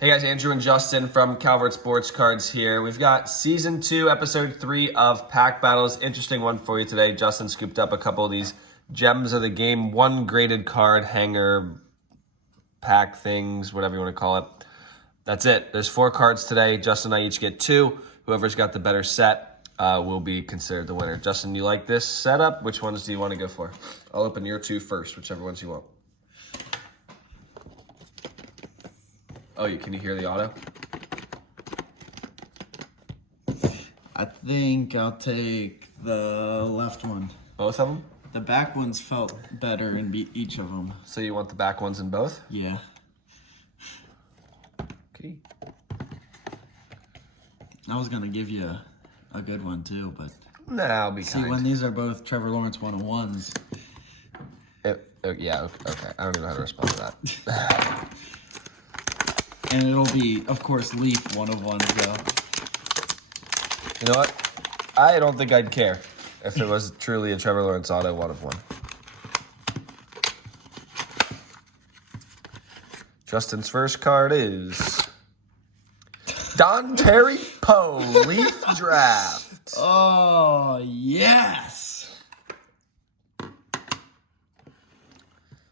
Hey guys, Andrew and Justin from Calvert Sports Cards here. We've got Season 2, Episode 3 of Pack Battles. Interesting one for you today. Justin scooped up a couple of these gems of the game. One graded card, hanger, pack things, whatever you want to call it. That's it. There's 4 cards today. Justin and I each get 2. Whoever's got the better set will be considered the winner. Justin, you like this setup? Which ones do you want to go for? I'll open your 2 first, whichever ones you want. Oh, can you hear the auto? I think I'll take the left one. Both of them? The back ones felt better in each of them. So you want the back ones in both? Yeah. Okay. I was going to give you a good one too, but... Nah, I'll be See, kind. when these are both Trevor Lawrence 101s... Yeah, okay. I don't even know how to respond to that. And it'll be, of course, Leaf 101s though. You know what? I don't think I'd care if it was truly a Trevor Lawrence auto 1 of 1. Justin's first card is Don Terry Poe, Leaf Draft. Oh, yes!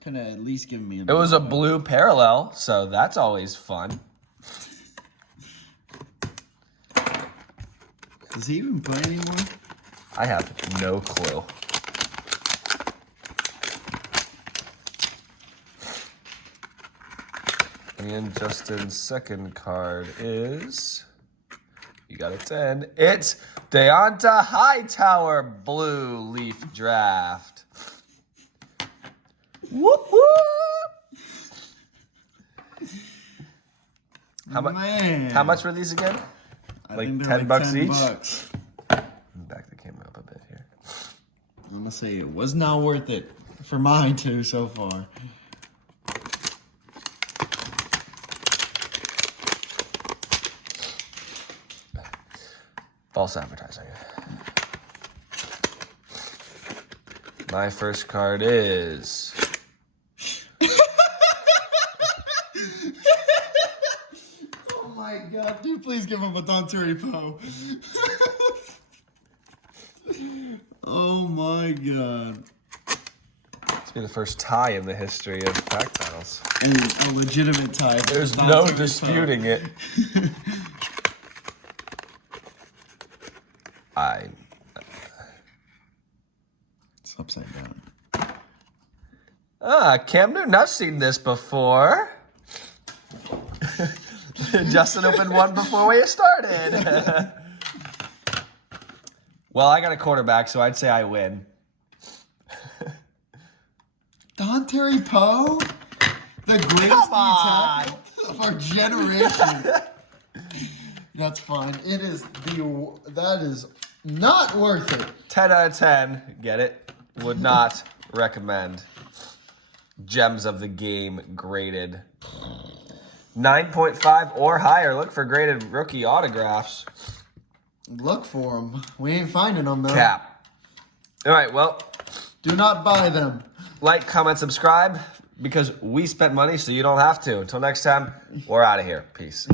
Could have at least given me It was a blue parallel, so that's always fun. Does he even play anymore? I have no clue. And Justin's second card is, you got a 10. It's Deonta Hightower, Blue Leaf Draft. Whoop whoop! How much were these again? Like 10 bucks each? Bucks. Back the camera up a bit here. I'm gonna say it was not worth it for mine too so far. False advertising. My first card is Oh my god, dude, please give him a Don Terry Poe. Oh my god. This will be the first tie in the history of pack battles. And a legitimate tie. There's Don no Terry disputing Poe. it. It's upside down. Cam Newton, I've seen this before. Justin opened one before we started. Well, I got a quarterback, so I'd say I win. Don Terry Poe? The greatest tackle of our generation. That's fine. That is not worth it. 10 out of 10. Get it? Would not recommend. Gems of the game graded 9.5 or higher. Look for graded rookie autographs. Look for them. We ain't finding them though. Cap. All right, well, Do not buy them. like, comment, subscribe, because we spent money so you don't have to. Until next time, we're out of here. Peace.